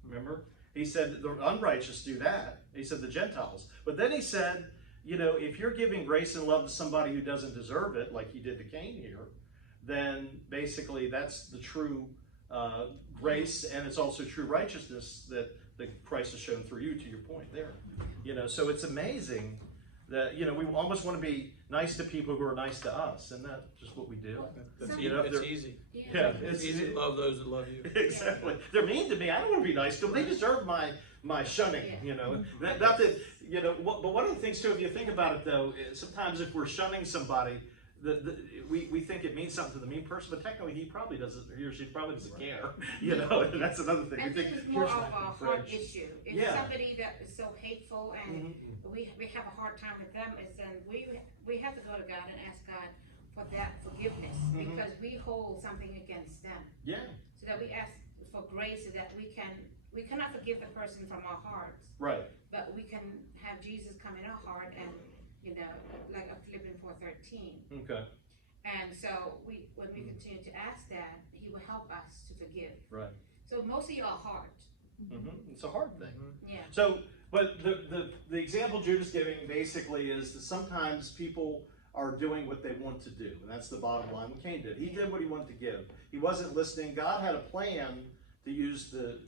Remember? He said the unrighteous do that. He said the Gentiles. But then he said, you know, if you're giving grace and love to somebody who doesn't deserve it, like he did to Cain here, then basically that's the true grace, and it's also true righteousness that Christ has shown through you, to your point there. You know, so it's amazing that, you know, we almost want to be nice to people who are nice to us, and that's just what we do. You know, it's easy. Yeah, it's easy to love those that love you. Exactly. They're mean to me. I don't want to be nice to them. They deserve my shunning. You know, not that, you know. But one of the things too, if you think about it though, is sometimes if we're shunning somebody, we think it means something to the mean person, but technically he or she probably doesn't care. You know, and that's another thing. I think it's more of a heart issue. If somebody that is so hateful and we have a hard time with them, is then we have to go to God and ask God for that forgiveness, because we hold something against them. Yeah. So that we ask for grace, so that we cannot forgive the person from our hearts. Right. But we can have Jesus come in our heart, and you know, like Philippians 4:13. Okay. And so when we continue to ask that, He will help us to forgive. Right. So mostly our heart. It's a hard thing. Yeah. So, but the example Jude is giving basically is that sometimes people are doing what they want to do, and that's the bottom line. What Cain did, he did what he wanted to give. He wasn't listening. God had a plan to use the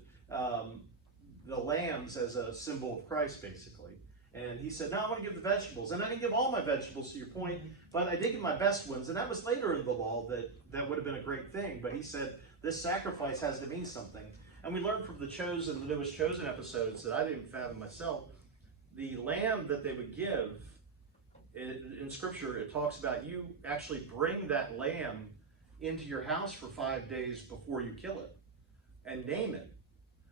lambs as a symbol of Christ, basically. And he said, no, I want to give the vegetables. And I didn't give all my vegetables, to your point, but I did give my best ones. And that was later in the law that would have been a great thing. But he said, this sacrifice has to mean something. And we learned from the newest Chosen episodes that I didn't fathom myself, the lamb that they would give, in Scripture, it talks about you actually bring that lamb into your house for 5 days before you kill it and name it.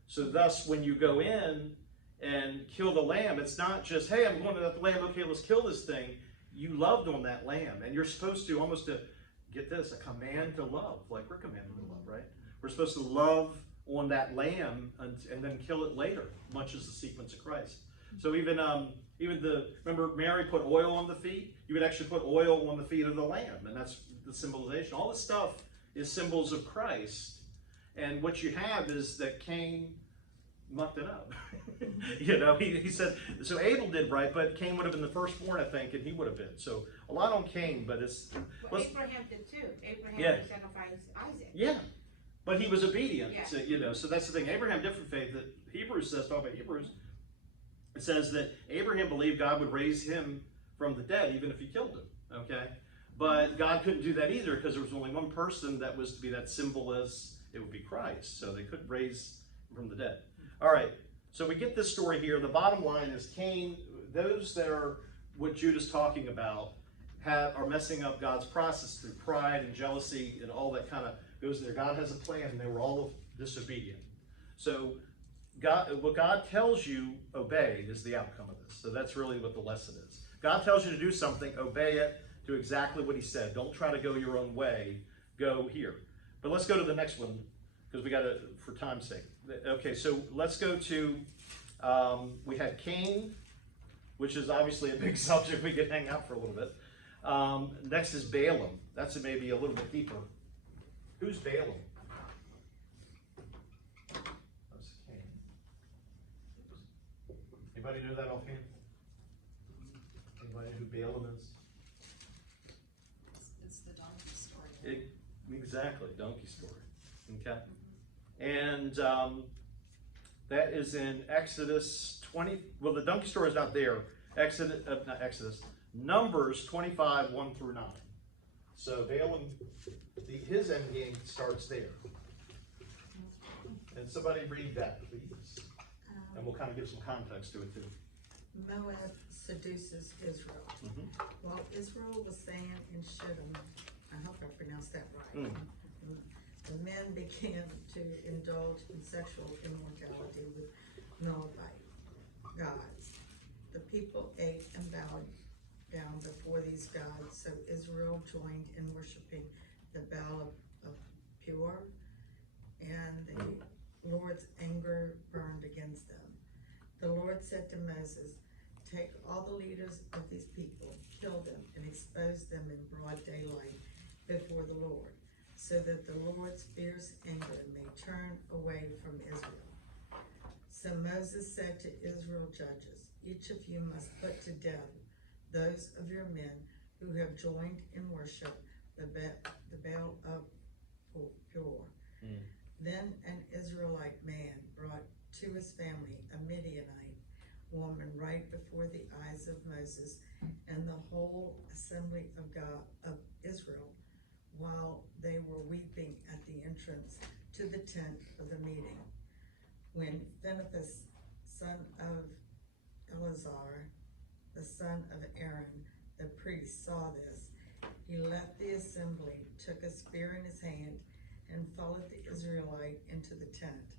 So thus, when you go in and kill the lamb, it's not just, hey, I'm going to the lamb, okay, let's kill this thing. You loved on that lamb, and you're supposed to almost to get this, a command to love, like we're commanded to love, right? We're supposed to love on that lamb and then kill it later, much as the sequence of Christ. So remember Mary put oil on the feet? You would actually put oil on the feet of the lamb, and that's the symbolization. All this stuff is symbols of Christ. And what you have is that Cain mucked it up. He said, so Abel did right, but Cain would have been the firstborn, I think, and he would have been. So a lot on Cain, but it's... Well, Abraham did too. Abraham sacrificed Isaac. Yeah, but he was obedient, Yeah. so that's the thing. Abraham, different faith that Hebrews says, talk about Hebrews, it says that Abraham believed God would raise him from the dead, even if he killed him, okay? But God couldn't do that either, because there was only one person that was to be that symbol as it would be Christ, so they couldn't raise him from the dead. All right, so we get this story here. The bottom line is Cain, those that are what Jude is talking about, are messing up God's process through pride and jealousy and all that kind of goes there. God has a plan, and they were all disobedient. So what God tells you, obey, is the outcome of this. So that's really what the lesson is. God tells you to do something, obey it, do exactly what he said. Don't try to go your own way. Go here. But let's go to the next one, because we got to, for time's sake. Okay, so let's go to, we had Cain, which is obviously a big subject. We could hang out for a little bit. Next is Balaam. That's maybe a little bit deeper. Who's Balaam? That's Cain. Anybody know that offhand? Anybody know who Balaam is? It's the donkey story. Exactly, donkey story. Okay. And that is in Exodus 20. Well, the donkey story is not there. Numbers 25, 1 through 9. So Balaam, his end game starts there. And somebody read that, please. And we'll kind of give some context to it, too. Moab seduces Israel. While Israel was staying in Shittim, I hope I pronounced that right, the men began to indulge in sexual immorality with Moabite gods. The people ate and bowed down before these gods, so Israel joined in worshiping the Baal of Peor, and the Lord's anger burned against them. The Lord said to Moses, "Take all the leaders of these people, kill them, and expose them in broad daylight before the Lord, so that the Lord's fierce anger may turn away from Israel." So Moses said to Israel judges, "Each of you must put to death those of your men who have joined in worship the Baal of Peor." Then an Israelite man brought to his family a Midianite woman right before the eyes of Moses and the whole assembly of God of Israel, while they were weeping at the entrance to the tent of the meeting. When Phinehas, son of Eleazar, the son of Aaron, the priest, saw this, he left the assembly, took a spear in his hand, and followed the Israelite into the tent.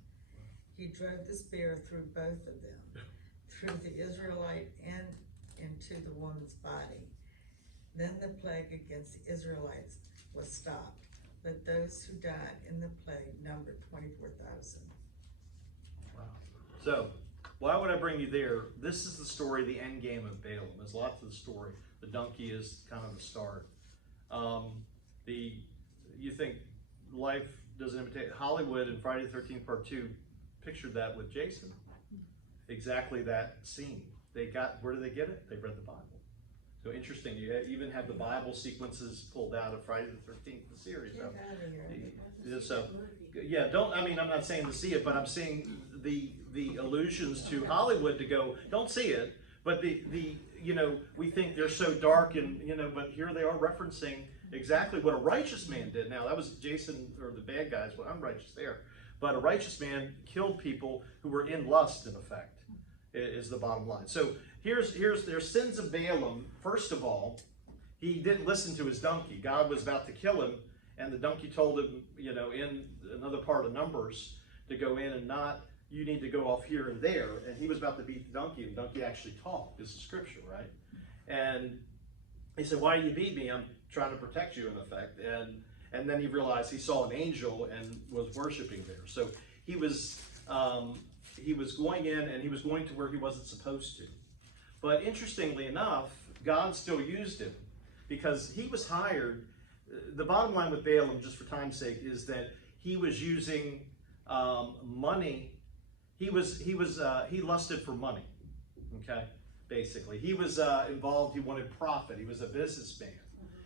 He drove the spear through both of them, through the Israelite and into the woman's body. Then the plague against the Israelites was stopped, but those who died in the plague numbered 24,000. Wow. So, why would I bring you there? This is the story, the end game of Balaam. There's lots to the story. The donkey is kind of the start. You think life doesn't imitate Hollywood, and Friday the 13th Part 2 pictured that with Jason. Exactly that scene. Where did they get it? They read the Bible. So interesting. You even have the Bible sequences pulled out of Friday the 13th, the series. Get out of here. So, yeah, I'm not saying to see it, but I'm seeing the allusions to Hollywood to go, don't see it. But we think they're so dark and, but here they are referencing exactly what a righteous man did. Now, that was Jason, or the bad guys, well, I'm righteous there. But a righteous man killed people who were in lust, in effect, is the bottom line. So here's their sins of Balaam. First of all, he didn't listen to his donkey. God was about to kill him, and the donkey told him, in another part of Numbers, to go in and not, you need to go off here and there. And he was about to beat the donkey, and the donkey actually talked. This is scripture, right? And he said, "Why do you beat me? trying to protect you in effect. And then he realized he saw an angel and was worshiping there. So he was going in and he was going to where he wasn't supposed to. But interestingly enough, God still used him because he was hired. The bottom line with Balaam, just for time's sake, is that he was using money. He lusted for money. Okay, basically, he was involved. He wanted profit. He was a businessman.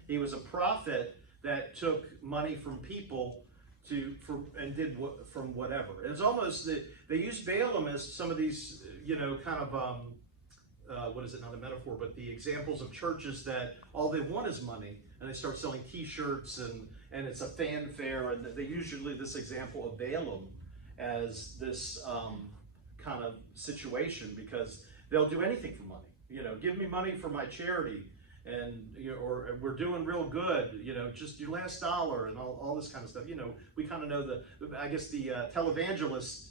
He was a prophet that took money from people and did from whatever. It's almost that they used Balaam as some of these, kind of what is it? Not a metaphor, but the examples of churches that all they want is money, and they start selling T-shirts and it's a fanfare, and they usually this example of Balaam as this kind of situation because they'll do anything for money. Give me money for my charity. And or we're doing real good, just your last dollar and all this kind of stuff. We kind of know the televangelist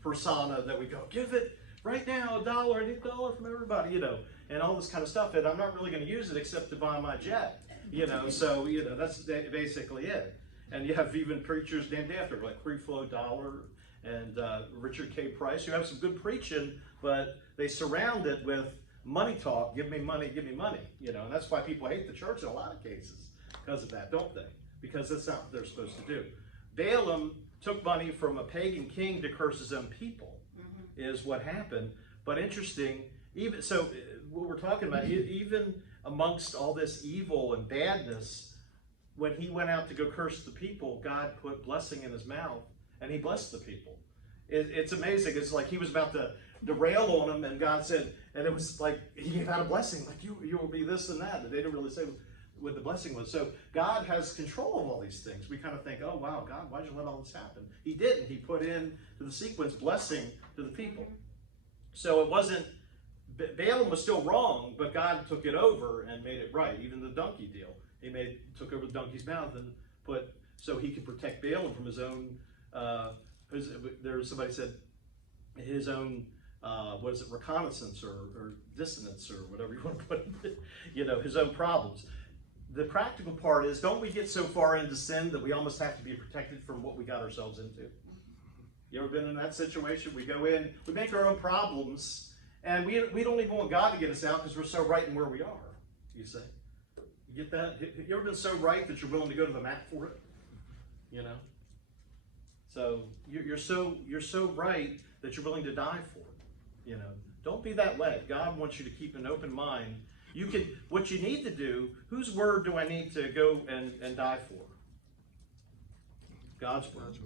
persona that we go, give it right now, $1, I need $1 from everybody, and all this kind of stuff. And I'm not really going to use it except to buy my jet, So that's basically it. And you have even preachers named after like Creflo Dollar and Richard K. Price, who have some good preaching, but they surround it with money talk, give me money, and that's why people hate the church in a lot of cases because of that, don't they? Because that's not what they're supposed to do. Balaam took money from a pagan king to curse his own people, is what happened. But interesting, even so, what we're talking about, even amongst all this evil and badness, when he went out to go curse the people, God put blessing in his mouth, and he blessed the people. It's amazing. It's like he was about to rail on them, and God said, and it was like he gave out a blessing, like you will be this and that. And they didn't really say what the blessing was. So God has control of all these things. We kind of think, oh wow, God, why'd you let all this happen? He didn't. He put in to the sequence blessing to the people. So it wasn't, Balaam was still wrong, but God took it over and made it right. Even the donkey deal, he took over the donkey's mouth and so he could protect Balaam from his own. Somebody said his own. What is it, reconnaissance or dissonance or whatever you want to put it, his own problems. The practical part is, don't we get so far into sin that we almost have to be protected from what we got ourselves into? You ever been in that situation? We go in, we make our own problems, and we don't even want God to get us out because we're so right in where we are, you say? You get that? Have you ever been so right that you're willing to go to the mat for it? So you're so right that you're willing to die for it. Don't be that way. God wants you to keep an open mind. What you need to do, whose word do I need to go and die for? God's word.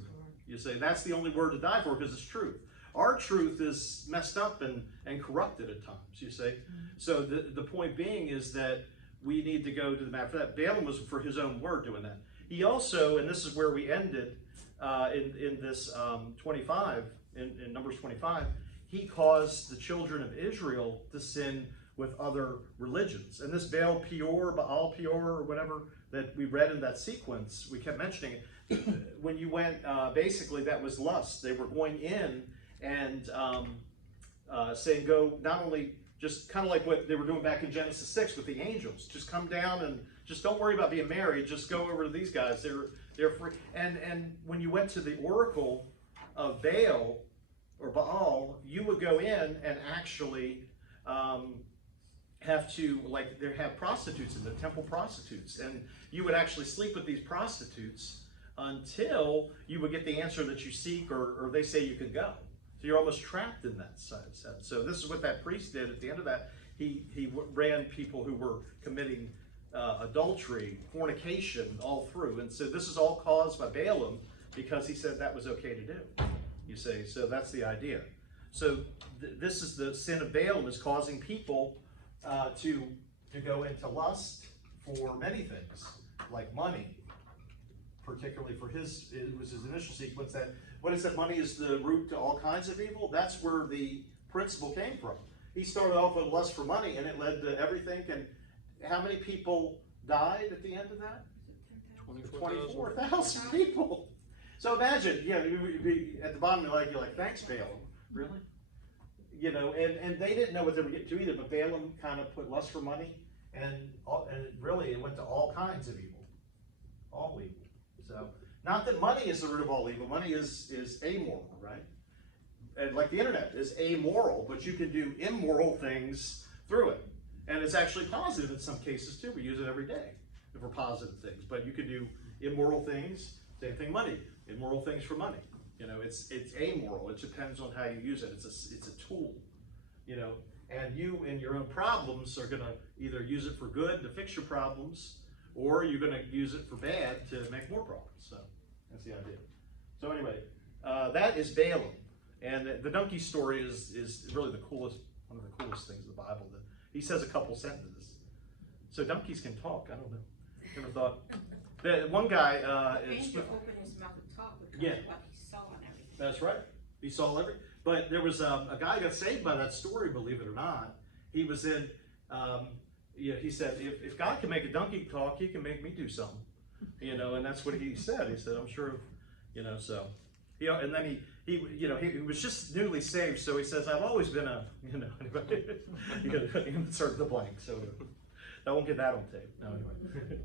You say, that's the only word to die for because it's truth. Our truth is messed up and corrupted at times, you say. So the point being is that we need to go to the mat for that. Balaam was for his own word doing that. He also, and this is where we ended in this 25, in Numbers 25, he caused the children of Israel to sin with other religions. And this Baal Peor, or whatever that we read in that sequence, we kept mentioning it. When you went, basically that was lust. They were going in and saying, go, not only just kind of like what they were doing back in Genesis 6 with the angels, just come down and just don't worry about being married, just go over to these guys, they're free. And when you went to the oracle of Baal, or Baal, you would go in and actually have to, like, they have prostitutes in the temple, prostitutes, and you would actually sleep with these prostitutes until you would get the answer that you seek, or they say you can go. So you're almost trapped in that sense. So this is what that priest did. At the end of that, he ran people who were committing adultery, fornication, all through. And so this is all caused by Balaam because he said that was okay to do. You say, so that's the idea. So this is the sin of Balaam, is causing people to go into lust for many things, like money, particularly for it was his initial sequence that, what is that, money is the root to all kinds of evil? That's where the principle came from. He started off with lust for money and it led to everything. And how many people died at the end of that? 24,000 people. So imagine, you'd be at the bottom, you're like, thanks, Balaam. Really? And they didn't know what they were getting to either, but Balaam kind of put lust for money and really it went to all kinds of evil, all evil. So, not that money is the root of all evil. Money is amoral, right? And like the internet is amoral, but you can do immoral things through it. And it's actually positive in some cases too. We use it every day for positive things. But you can do immoral things, same thing money, immoral things for money. You know, it's amoral. It depends on how you use it. It's a tool, you know. And you in your own problems are gonna either use it for good to fix your problems, or you're gonna use it for bad to make more problems. So that's the idea. So anyway, that is Balaam. And the donkey story is really the coolest, one of the coolest things in the Bible. He says a couple sentences. So donkeys can talk. I don't know. Never thought. One guy. Angel opened his mouth to talk because of what he saw and everything. That's right. He saw everything. But there was a guy got saved by that story. Believe it or not, he was in. He said, if God can make a donkey talk, He can make me do something. You know, and that's what he said. He said, I'm sure. You know, so. You know, and then he was just newly saved, so he says, I've always been a, you know, you gotta insert the blank, so I won't get that on tape. No, anyway.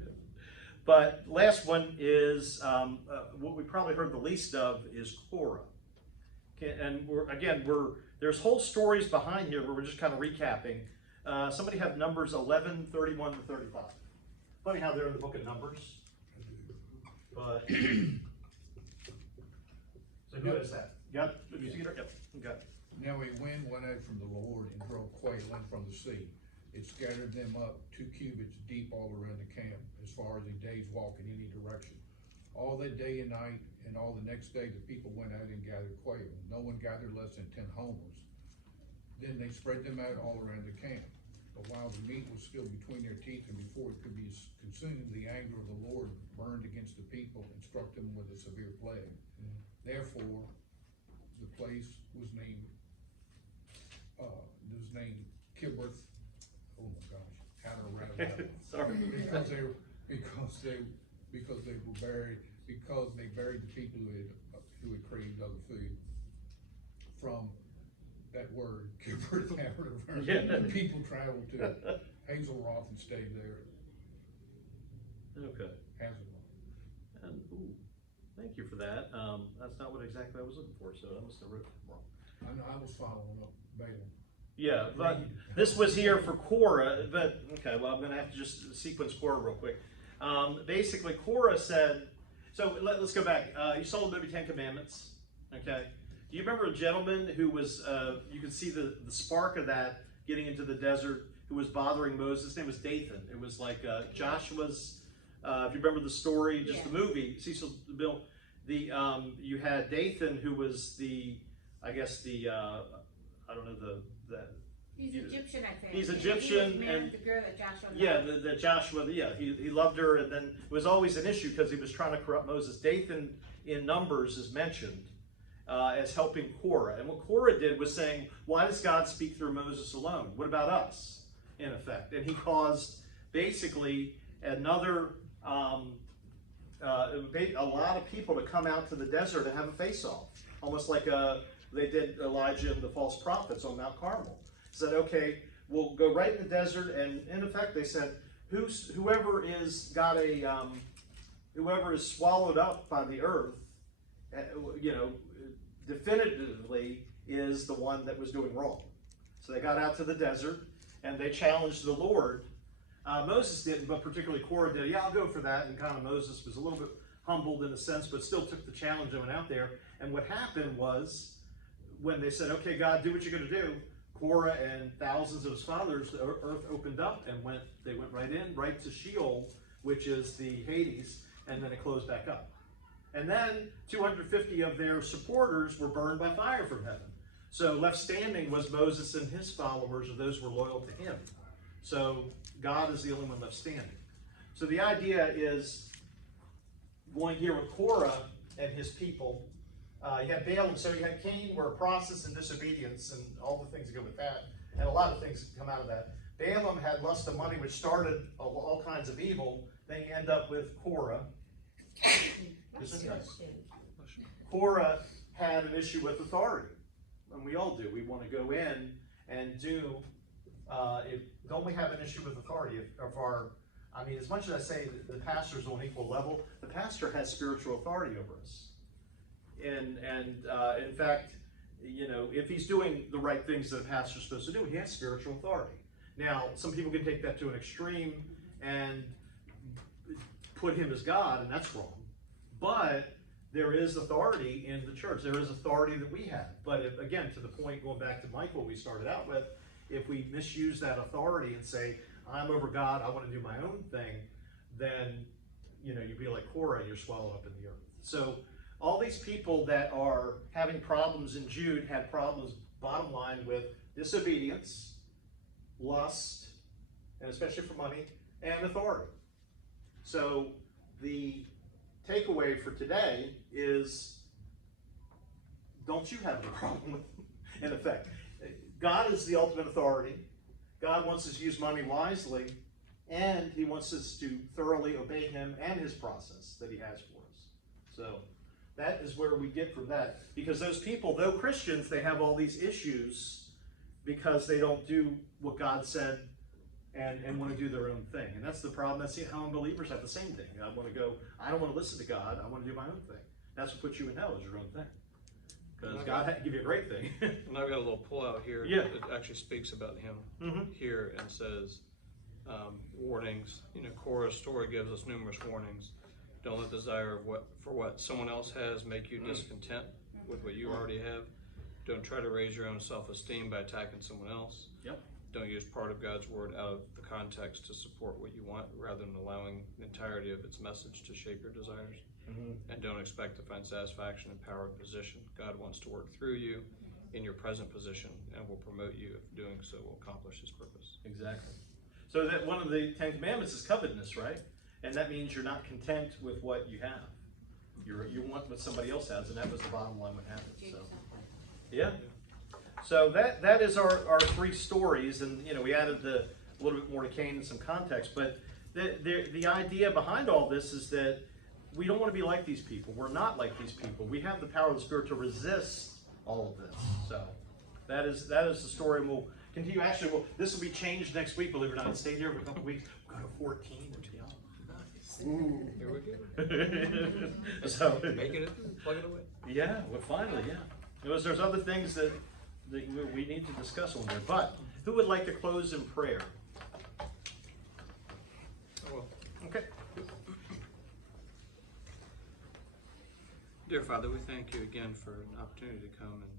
But last one is, what we probably heard the least of is Korah. Okay, and there's whole stories behind here where we're just kind of recapping. Somebody have Numbers 11, 31 to 35. Funny how they're in the book of Numbers. But... So who is that? Got it? Yep, got it. Now a wind went out from the Lord and drove quail in from the sea. It scattered them up 2 cubits deep all around the camp, as far as a day's walk in any direction. All that day and night, and all the next day, the people went out and gathered quail. No one gathered less than 10 homers. Then they spread them out all around the camp. But while the meat was still between their teeth and before it could be consumed, the anger of the Lord burned against the people and struck them with a severe plague. Therefore, the place was named Kibroth. Oh my gosh, how to write about it? Sorry. Because they buried the people who had craved other food. From that word, Kibroth, people traveled to Hazelroth and stayed there. Okay. Hazelroth. And, thank you for that. That's not what exactly I was looking for, so I must have wrote it wrong. I know, I was following up Balaam. Yeah, but this was here for Korah, but, okay, well, I'm going to have to just sequence Korah real quick. Basically, Korah said, so let's go back. You saw the movie 10 Commandments, okay? Do you remember a gentleman who was, you could see the spark of that getting into the desert, who was bothering Moses? His name was Dathan. It was like Joshua's, if you remember the story, just the movie, Cecil Bill, you had Dathan, who was I don't know, He's Egyptian, I think. He's Egyptian, he and the girl that Joshua loved. Yeah, the Joshua, he loved her, and then it was always an issue because he was trying to corrupt Moses. Dathan in Numbers is mentioned as helping Korah, and what Korah did was saying, why does God speak through Moses alone? What about us, in effect? And he caused basically another a lot of people to come out to the desert and have a face-off, almost like they did Elijah and the false prophets on Mount Carmel. Said, okay, we'll go right in the desert, and in effect they said, whoever is swallowed up by the earth, definitively is the one that was doing wrong. So they got out to the desert and they challenged the Lord. Moses didn't, but particularly Korah did. Yeah, I'll go for that. And kind of Moses was a little bit humbled in a sense, but still took the challenge and went out there. And what happened was, when they said, okay, God, do what you're going to do, Korah and thousands of his followers, the earth opened up and they went right to Sheol, which is the Hades, and then it closed back up. And then 250 of their supporters were burned by fire from heaven. So left standing was Moses and his followers, or those who were loyal to him. So God is the only one left standing. So the idea is going here with Korah and his people. You had Balaam, so you had Cain, where process and disobedience and all the things that go with that, and a lot of things that come out of that. Balaam had lust of money, which started all kinds of evil. Then you end up with Korah. Korah had an issue with authority, and we all do. We want to go in and do don't we have an issue with authority? I mean, as much as I say that the pastor's on equal level, the pastor has spiritual authority over us. And in fact, you know, if he's doing the right things that a pastor's supposed to do, he has spiritual authority. Now, some people can take that to an extreme and put him as God, and that's wrong. But there is authority in the church. There is authority that we have. But if, again, to the point, going back to Michael, we started out with, if we misuse that authority and say, I'm over God, I want to do my own thing, then, you know, you'd be like Korah and you're swallowed up in the earth. So all these people that are having problems in Jude had problems, bottom line, with disobedience, lust, and especially for money, and authority. So the takeaway for today is, don't you have a problem with, in effect. God is the ultimate authority. God wants us to use money wisely, and he wants us to thoroughly obey him and his process that he has for us. So that is where we get from that. Because those people, though Christians, they have all these issues because they don't do what God said and want to do their own thing. And that's the problem. That's how unbelievers have the same thing. I don't want to listen to God. I want to do my own thing. That's what puts you in hell, is your own thing. Because God had to give you a great thing. And I've got a little pullout here that actually speaks about him here and says, warnings. You know, Korah's story gives us numerous warnings. Don't let the desire for what someone else has make you discontent with what you already have. Don't try to raise your own self-esteem by attacking someone else. Yep. Don't use part of God's word out of the context to support what you want, rather than allowing the entirety of its message to shape your desires. And don't expect to find satisfaction in power and position. God wants to work through you in your present position and will promote you if doing so will accomplish his purpose. Exactly. So that one of the 10 Commandments is covetousness, right? And that means you're not content with what you have. You want what somebody else has, and that was the bottom line what happened. So, yeah. So that is our three stories, and you know, we added a little bit more to Cain and some context, but the idea behind all this is that we don't want to be like these people. We're not like these people. We have the power of the Spirit to resist all of this. So that is the story. And we'll continue. Actually, this will be changed next week, believe it or not. It stayed here for a couple of weeks. We'll go to 14 and beyond. Here we go. So Making it, plug it away. yeah, well, finally, yeah. There's other things that we need to discuss on there. But who would like to close in prayer? Oh, well. Okay. Dear Father, we thank you again for an opportunity to come and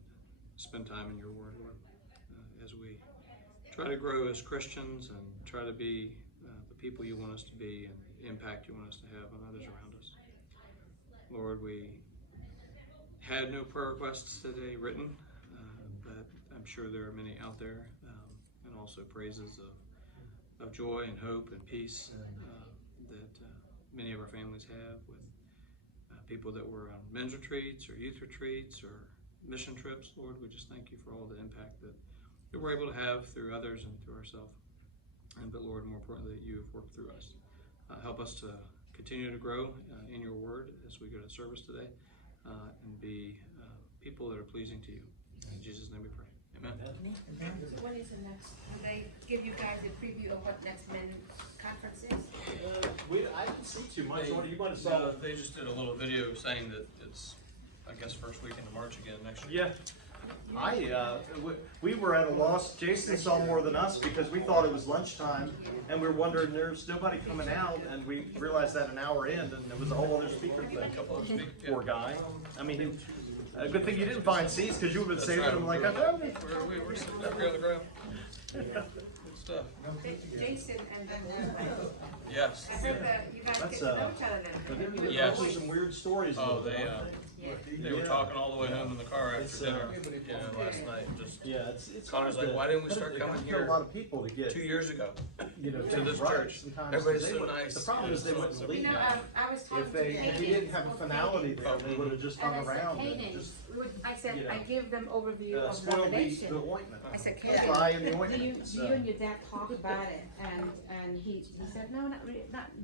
spend time in your word, Lord, as we try to grow as Christians and try to be the people you want us to be and the impact you want us to have on others around us. Lord, we had no prayer requests today written, but I'm sure there are many out there, and also praises of joy and hope and peace that many of our families have with people that were on men's retreats or youth retreats or mission trips. Lord, we just thank you for all the impact that we're able to have through others and through ourselves. But Lord, more importantly, that you have worked through us. Help us to continue to grow in your word as we go to service today and be people that are pleasing to you. In Jesus' name we pray. Amen. So when is the next, will they give you guys a preview of what next men's conference is? I didn't see too much. You might have saw. No, they just did a little video saying that it's, I guess, first weekend of March again next year. Yeah. We were at a loss. Jason saw more than us because we thought it was lunchtime, and we were wondering there's nobody coming out, and we realized that an hour in, and it was a whole other speaker thing. Poor guy. I mean, a good thing you didn't find seats because you would have saved them like I thought. We're sitting up here on the ground. Good stuff. Jason and then, Yes. I heard that you guys get to know each other then. Yes. There's some weird stories. Oh, about that. they were talking all the way home in the car after dinner last night. Just It's Connor's like, why didn't we start coming here a lot of people to get 2 years ago? You know, to things this right church? sometimes, Everybody's 'cause they so wouldn't- nice. The problem is they wouldn't You leave. You know, I was talking If to we didn't have a finality there, they would have just hung and I around said, and Kanan, just I said, you know, I give them overview of spoiled the Revelation. ointment. I said, Fly in the Kanan, do ointment. you and your dad talk about it? And he said, no, not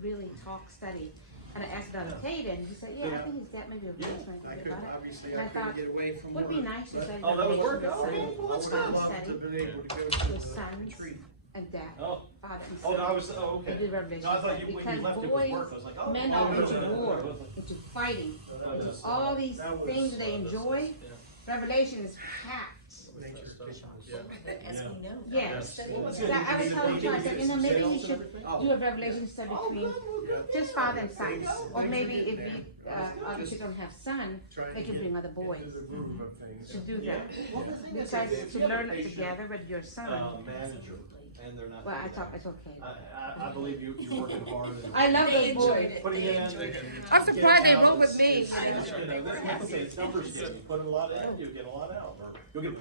really talk study. And I asked about Caden, he said, yeah, I think his dad maybe was trying to I get couldn't, about it. obviously, And I I couldn't thought, get away from would work. be nice to but study. Oh, that was work? Revelation Okay, study. well, that's I would have good. loved to have been able to go With to the sons. retreat. and dad, Oh, father and oh, son. no, I was, oh, I okay. did Revelation No, I thought you, when because you left it with boys, work, I was like, oh. men oh, are no, into no, no, war, no, no. into fighting, That was- all these that was- things they enjoy. Yeah. Revelation is packed. Nature As Yeah. we know. Yes. Study Well, it. that's So good. I was telling Charles, I said, maybe you should Oh. do a Revelation study between just father and son. Or maybe if you, obviously don't have son, they can bring other boys to do that. Well, the thing is, Because if to you have a learn it patient, together with your son, manager, and they're not. well, I doing thought that, it's okay. I believe you're working hard. and- I love They those enjoyed boys. it. Putting They in, enjoyed it. I'm surprised they roll with me. You know, that's like I say, it's numbers game. You put a lot in, you get a lot out, or you'll get